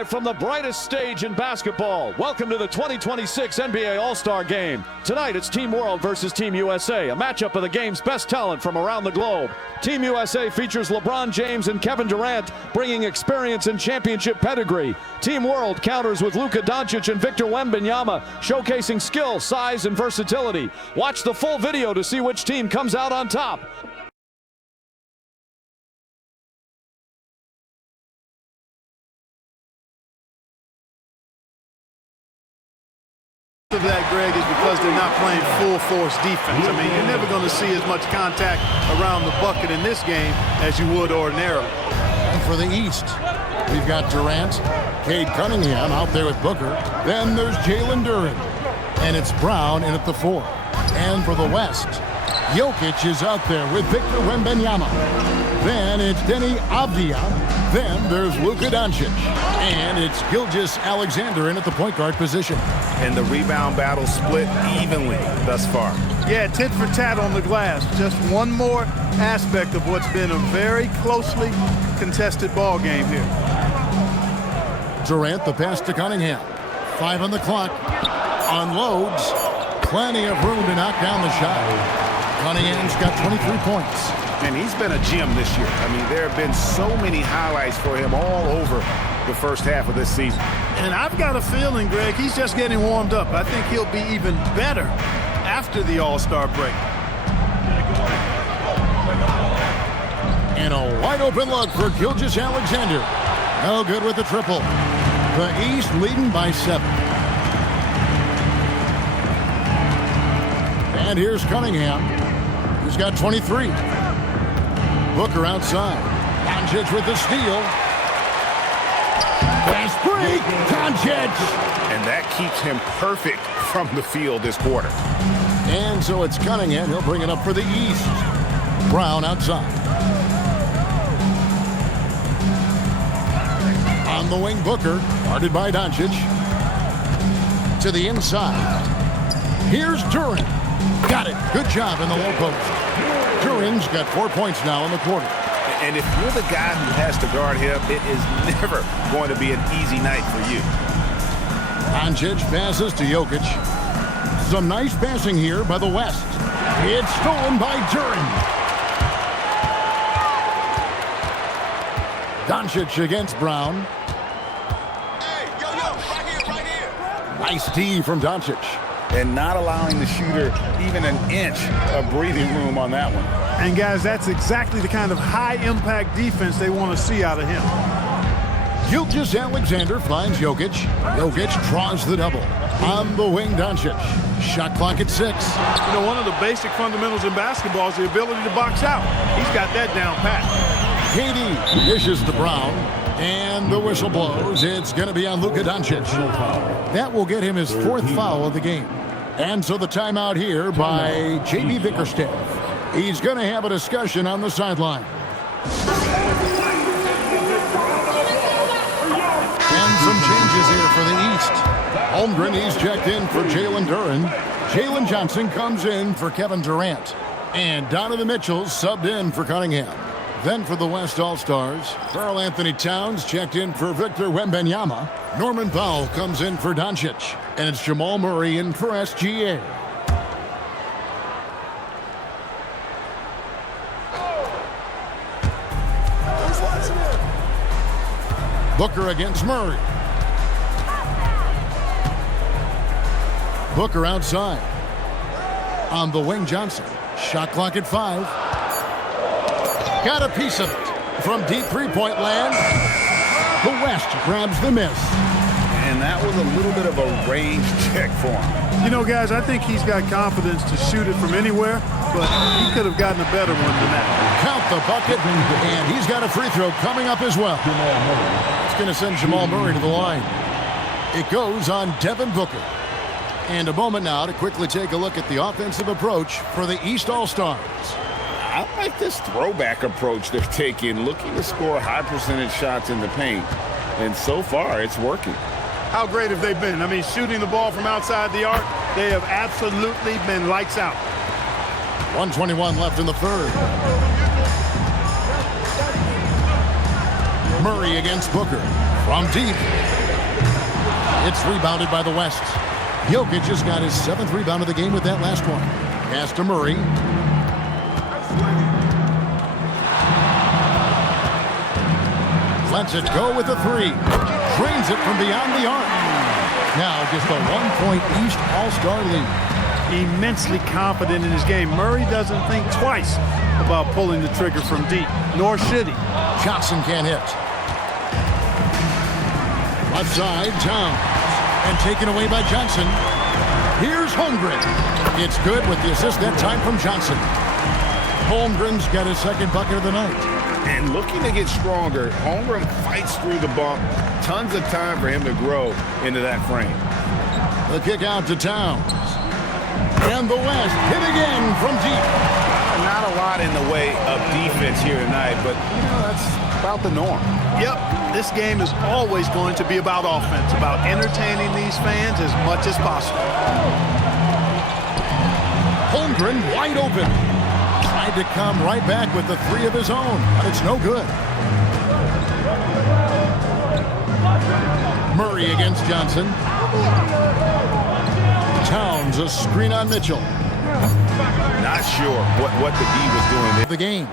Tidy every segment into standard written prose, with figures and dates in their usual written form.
Live from the brightest stage in basketball. Welcome to the 2026 NBA All-Star Game. Tonight it's Team World versus Team USA, a matchup of the game's best talent from around the globe. Team USA features LeBron James and Kevin Durant, bringing experience and championship pedigree. Team World counters with Luka Doncic and Victor Wembanyama, showcasing skill, size, and versatility. Watch the full video to see which team comes out on top. Of that, Greg, is because they're not playing full force defense. I mean, you're never going to see as much contact around the bucket in this game as you would ordinarily. And for the East, we've got Durant, Cade Cunningham out there with Booker. Then there's Jalen Duren, and it's Brown in at the 4. And for the West, Jokic is out there with Victor Wembanyama. Then it's Denny Avdia. Then there's Luka Doncic. And it's Gilgeous-Alexander in at the point guard position. And the rebound battle split evenly thus far. Yeah, tit for tat on the glass. Just one more aspect of what's been a very closely contested ball game here. Durant, the pass to Cunningham. 5 on the clock. Unloads. Plenty of room to knock down the shot. Cunningham's got 23 points. And he's been a gem this year. I mean, there have been so many highlights for him all over the first half of this season. And I've got a feeling, Greg, he's just getting warmed up. I think he'll be even better after the All-Star break. And a wide open look for Gilgeous-Alexander. No good with the triple. The East leading by 7. And here's Cunningham. He's got 23. Booker outside. Doncic with the steal. Fast break. Doncic. And that keeps him perfect from the field this quarter. And so it's Cunningham. He'll bring it up for the East. Brown outside. On the wing, Booker. Guarded by Doncic. To the inside. Here's Duren. Got it. Good job in the low post. Duren's got 4 points now in the quarter. And if you're the guy who has to guard him, it is never going to be an easy night for you. Doncic passes to Jokic. Some nice passing here by the West. It's stolen by Duren. Doncic against Brown. Hey, right here. Nice D from Doncic. And not allowing the shooter even an inch of breathing room on that one. And, guys, that's exactly the kind of high-impact defense they want to see out of him. Gilgeous-Alexander finds Jokic. Jokic draws the double. On the wing, Doncic. Shot clock at 6. You know, one of the basic fundamentals in basketball is the ability to box out. He's got that down pat. KD dishes to Brown. And the whistle blows. It's going to be on Luka Doncic. That will get him his 4th foul of the game. And so the timeout here by J.B. Bickerstaff. He's going to have a discussion on the sideline. And some changes here for the East. Holmgren, he's checked in for Jalen Duren. Jalen Johnson comes in for Kevin Durant. And Donovan Mitchell subbed in for Cunningham. Then for the West All-Stars, Karl Anthony Towns checked in for Victor Wembanyama. Norman Powell comes in for Doncic. And it's Jamal Murray in for SGA. Booker against Murray. Booker outside. On the wing, Johnson. Shot clock at 5. Got a piece of it from deep three-point land. The West grabs the miss. And that was a little bit of a range check for him. You know, guys, I think he's got confidence to shoot it from anywhere, but he could have gotten a better one than that. Count the bucket, and he's got a free throw coming up as well. It's going to send Jamal Murray to the line. It goes on Devin Booker. And a moment now to quickly take a look at the offensive approach for the East All-Stars. I like this throwback approach they're taking, looking to score high percentage shots in the paint. And so far, it's working. How great have they been? I mean, shooting the ball from outside the arc, they have absolutely been lights out. 1:21 left in the third. Murray against Booker. From deep. It's rebounded by the West. Jokic just got his 7th rebound of the game with that last one. Pass to Murray. Lets it go with the 3. Drains it from beyond the arc. Now just a 1-point East All-Star lead. Immensely confident in his game. Murray doesn't think twice about pulling the trigger from deep, nor should he. Johnson can't hit. Left side, Towns. And taken away by Johnson. Here's Holmgren. It's good with the assist that time from Johnson. Holmgren's got his 2nd bucket of the night. And looking to get stronger, Holmgren fights through the bump. Tons of time for him to grow into that frame. The kick out to Towns. And the West hit again from deep. Not a lot in the way of defense here tonight, but, you know, that's about the norm. Yep, this game is always going to be about offense, about entertaining these fans as much as possible. Holmgren wide open. Tried to come right back with the 3 of his own, but it's no good. Murray against Johnson. Towns, a screen on Mitchell. Not sure what the D was doing there. The game.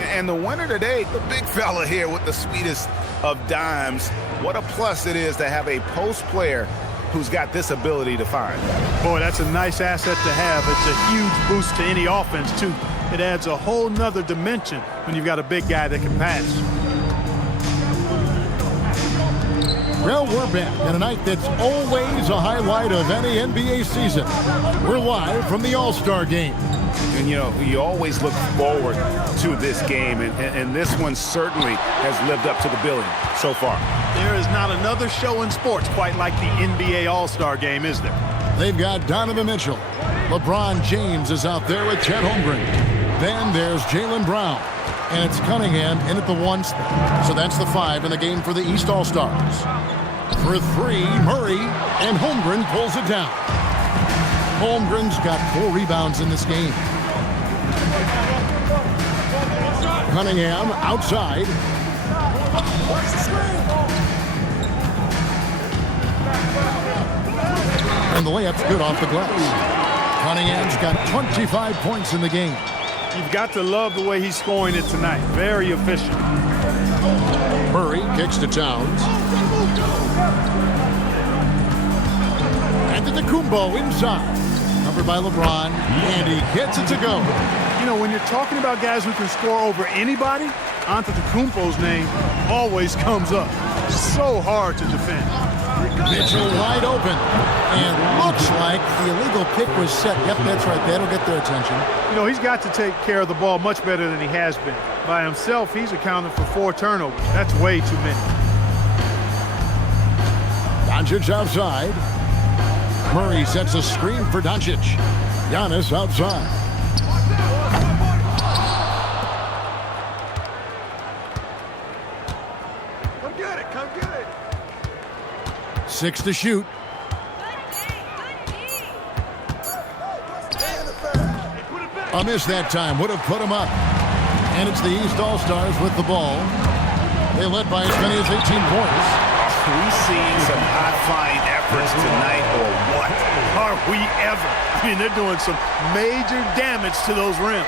And the winner today, the big fella here with the sweetest of dimes. What a plus it is to have a post player who's got this ability to find. Boy, that's a nice asset to have. It's a huge boost to any offense, too. It adds a whole nother dimension when you've got a big guy that can pass. Well, we're back on a night that's always a highlight of any NBA season. We're live from the All-Star Game. And, you know, you always look forward to this game, and this one certainly has lived up to the billing so far. There is not another show in sports quite like the NBA All-Star Game, is there? They've got Donovan Mitchell. LeBron James is out there with Chet Holmgren. Then there's Jaylen Brown. And it's Cunningham in at the 1 spot. So that's the 5 in the game for the East All-Stars. For 3, Murray, and Holmgren pulls it down. Holmgren's got 4 rebounds in this game. Cunningham outside. And the layup's good off the glass. Cunningham's got 25 points in the game. You've got to love the way he's scoring it tonight. Very efficient. Murray kicks to Towns. And to Kumbo inside. Covered by LeBron. And he gets it to go. You know, when you're talking about guys who can score over anybody, Antetokounmpo's name always comes up. So hard to defend. Mitchell wide open. And looks like the illegal kick was set. Yep, that's right. That'll get their attention. You know, he's got to take care of the ball much better than he has been. By himself, he's accounted for 4 turnovers. That's way too many. Doncic outside. Murray sets a screen for Doncic. Giannis outside. Come get it, come get it. 6 to shoot. A miss that time. Would have put him up. And it's the East All-Stars with the ball. They led by as many as 18 points. We seeing some high-flying efforts tonight, or what? Are we ever? I mean, they're doing some major damage to those rims.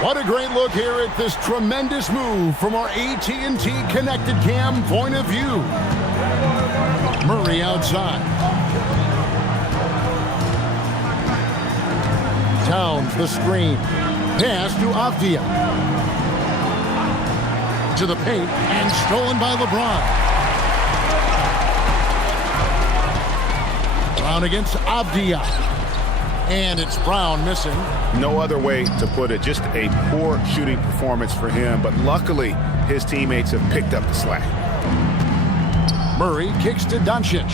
What a great look here at this tremendous move from our AT&T Connected Cam point of view. Murray outside. Towns the screen. Pass to Avdia. To the paint and stolen by LeBron. Brown against Avdia. And it's Brown missing. No other way to put it. Just a poor shooting performance for him. But luckily, his teammates have picked up the slack. Murray kicks to Doncic.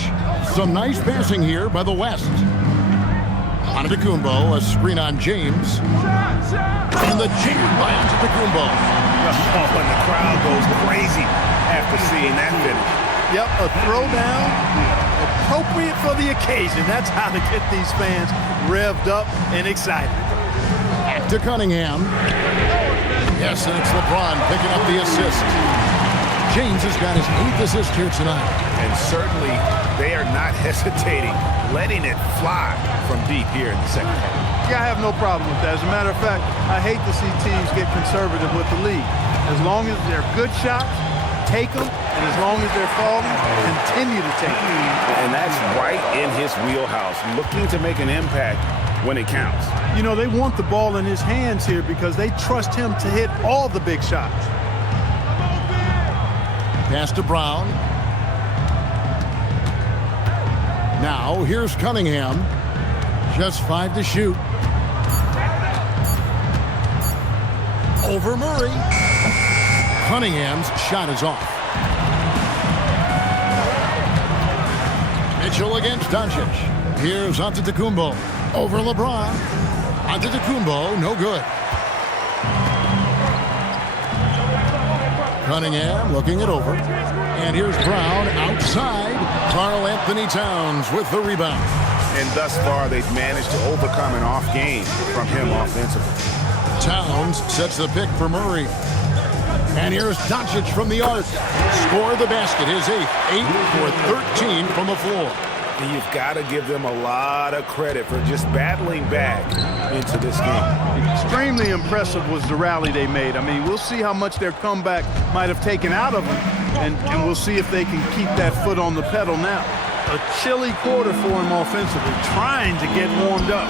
Some nice passing here by the West. Antetokounmpo, a screen on James. And the jam by Antetokounmpo. Oh, and the crowd goes crazy after seeing that finish. Yep, a throwdown appropriate for the occasion. That's how to get these fans revved up and excited. Back to Cunningham. Yes, and it's LeBron picking up the assist. James has got his 8th assist here tonight. And certainly they are not hesitating, letting it fly from deep here in the second half. Yeah, I have no problem with that. As a matter of fact, I hate to see teams get conservative with the lead. As long as they're good shots, take them, and as long as they're falling, continue to take them. And that's right in his wheelhouse, looking to make an impact when it counts. You know, they want the ball in his hands here because they trust him to hit all the big shots. Pass to Brown. Now, here's Cunningham. Just 5 to shoot. Over Murray. Cunningham's shot is off. Mitchell against Doncic. Here's Antetokounmpo. Over LeBron. Antetokounmpo, no good. Cunningham looking it over. And here's Brown outside. Karl Anthony Towns with the rebound. And thus far, they've managed to overcome an off game from him offensively. Towns sets the pick for Murray. And here's Doncic from the arc. Score the basket, his 8th. 8 for 13 from the floor. And you've got to give them a lot of credit for just battling back into this game. Extremely impressive was the rally they made. I mean, we'll see how much their comeback might have taken out of them, and we'll see if they can keep that foot on the pedal now. A chilly quarter for him offensively, trying to get warmed up.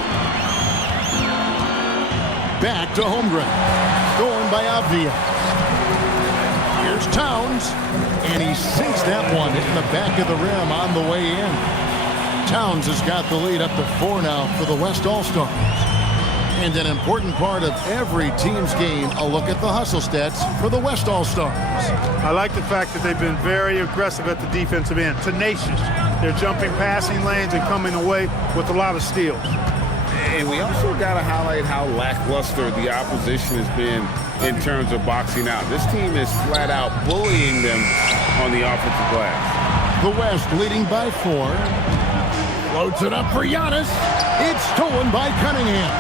Back to Holmgren. Going by Avdia. Here's Towns. And he sinks that one in the back of the rim on the way in. Towns has got the lead up to 4 now for the West All-Stars. And an important part of every team's game, a look at the hustle stats for the West All-Stars. I like the fact that they've been very aggressive at the defensive end, tenacious. They're jumping passing lanes and coming away with a lot of steals. And we also got to highlight how lackluster the opposition has been in terms of boxing out. This team is flat out bullying them on the offensive glass. The West leading by 4. Floats it up for Giannis. It's stolen by Cunningham.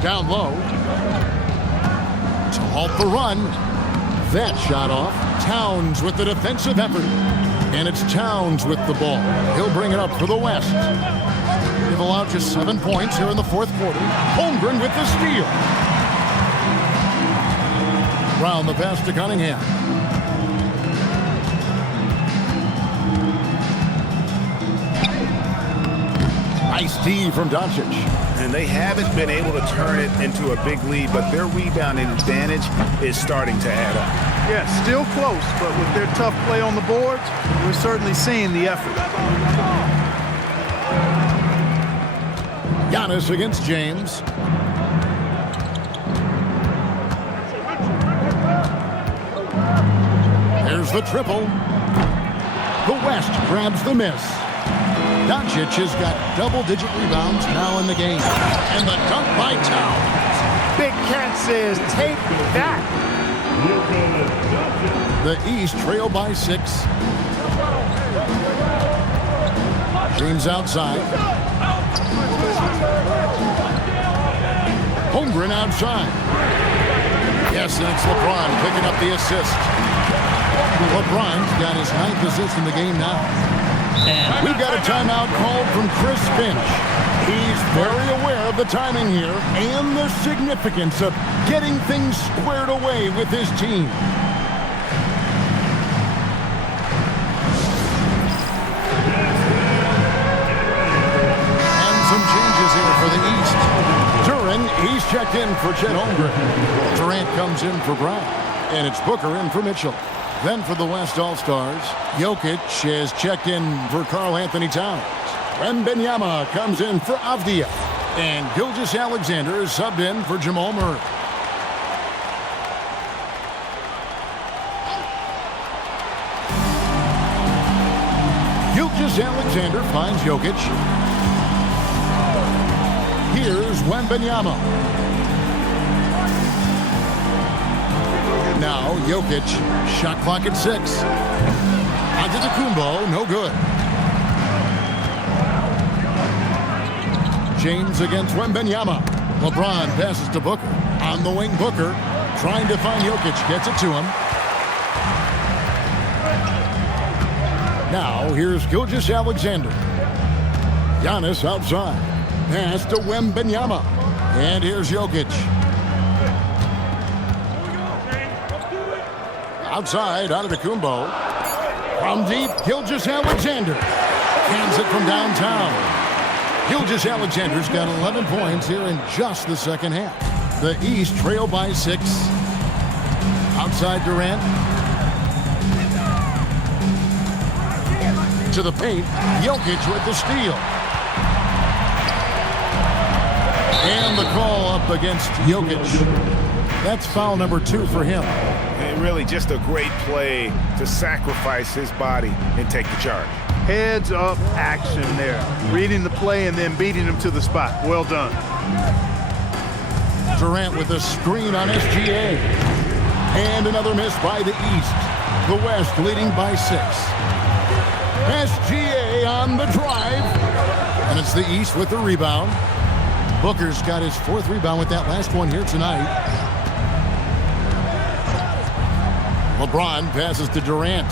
Down low. To halt the run. That shot off. Towns with the defensive effort. And it's Towns with the ball. He'll bring it up for the West. They've allowed just 7 points here in the 4th quarter. Holmgren with the steal. Brown the pass to Cunningham. Nice D from Doncic. And they haven't been able to turn it into a big lead, but their rebounding advantage is starting to add up. Yeah, still close, but with their tough play on the boards, we're certainly seeing the effort. Giannis against James. There's the triple. The West grabs the miss. Doncic has got double-digit rebounds now in the game. And the dunk by Towns. Big Cat says, take that. The East trail by 6. James outside. Holmgren outside. Yes, and it's LeBron picking up the assist. LeBron's got his 9th assist in the game now. And we've got a timeout called from Chris Finch. He's very aware of the timing here and the significance of getting things squared away with his team. And some changes here for the East. Duran, he's checked in for Chet Holmgren. Durant comes in for Brown. And it's Booker in for Mitchell. Then for the West All-Stars, Jokic has checked in for Karl Anthony Towns. Wembanyama comes in for Avdia. And Gilgeous-Alexander is subbed in for Jamal Murray. Gilgeous-Alexander finds Jokic. Here's Wembanyama. Now Jokic, shot clock at 6. Antetokounmpo, no good. James against Wembanyama. LeBron passes to Booker. On the wing, Booker trying to find Jokic. Gets it to him. Now, here's Gilgeous-Alexander. Giannis outside. Pass to Wembanyama. And here's Jokic. Outside, Antetokounmpo. From deep, Gilgeous-Alexander. Cans it from downtown. Gilgeous-Alexander's got 11 points here in just the second half. The East trail by 6. Outside Durant. To the paint. Jokic with the steal. And the call up against Jokic. That's foul number 2 for him. And really just a great play to sacrifice his body and take the charge. Heads up action there. Reading the play and then beating him to the spot. Well done. Durant with a screen on SGA. And another miss by the East. The West leading by 6. SGA on the drive. And it's the East with the rebound. Booker's got his 4th rebound with that last one here tonight. LeBron passes to Durant.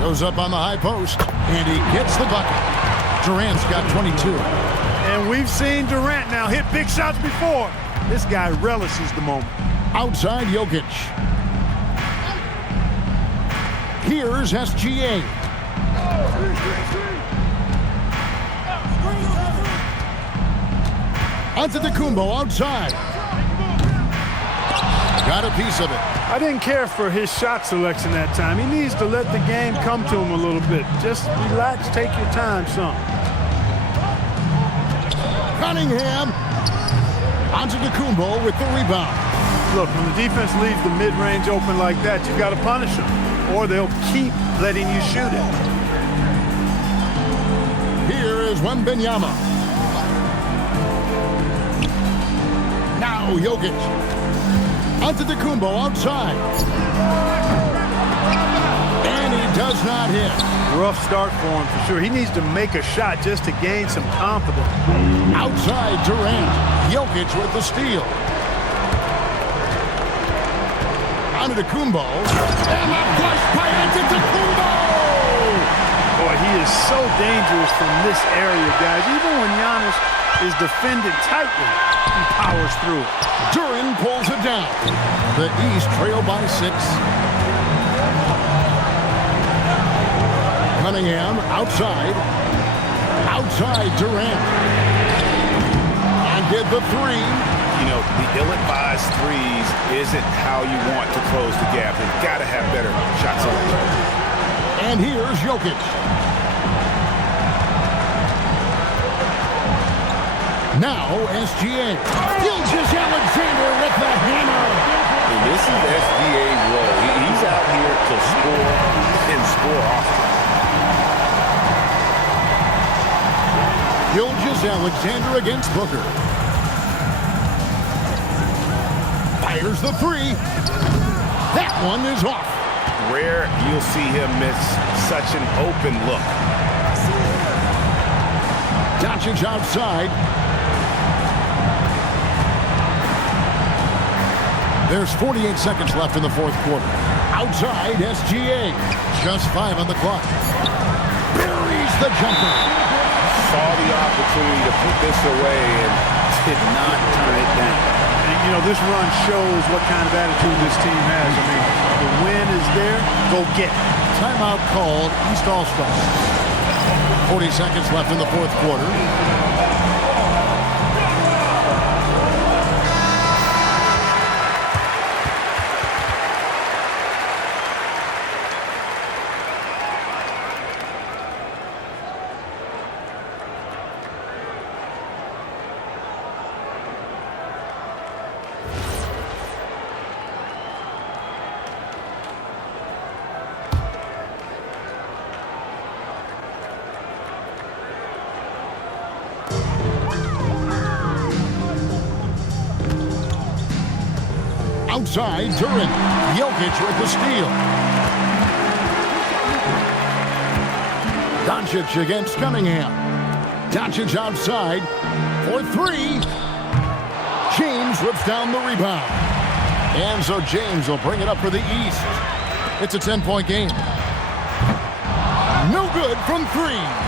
Goes up on the high post, and he gets the bucket. Durant's got 22. And we've seen Durant now hit big shots before. This guy relishes the moment. Outside Jokic. Here's SGA. Antetokounmpo outside. Got a piece of it. I didn't care for his shot selection that time. He needs to let the game come to him a little bit. Just relax, take your time, son. Cunningham. Antetokounmpo with the rebound. Look, when the defense leaves the mid-range open like that, you've got to punish them, or they'll keep letting you shoot it. Here is Wembanyama. Now Jokic. Antetokounmpo outside. And he does not hit. Rough start for him for sure. He needs to make a shot just to gain some confidence. Outside Durant. Jokic with the steal. Antetokounmpo. And a push by Antetokounmpo! Boy, he is so dangerous from this area, guys. Even when Giannis is defended tightly, he powers through it. Duran pulls it down. The East trail by 6. Cunningham outside. Outside Durant. And get the 3. You know, the ill-advised threes isn't how you want to close the gap. You've got to have better shot selection. And here's Jokic. Now SGA. Gilgeous-Alexander with the hammer. And this is SGA's role. He's out here to score and score often. Gilgeous-Alexander against Booker. Fires the 3. That one is off. Rare you'll see him miss such an open look. Doncic outside. There's 48 seconds left in the 4th quarter. Outside SGA. Just 5 on the clock. Buries the jumper. Saw the opportunity to put this away and did not turn it down. And, you know, this run shows what kind of attitude this team has. I mean, the win is there. Go get it. Timeout called. East All-Star. 40 seconds left in the 4th quarter. Outside, Duran. Jokic with the steal. Doncic against Cunningham. Doncic outside. for three. James rips down the rebound. And so James will bring it up for the East. It's a 10-point game. No good from three.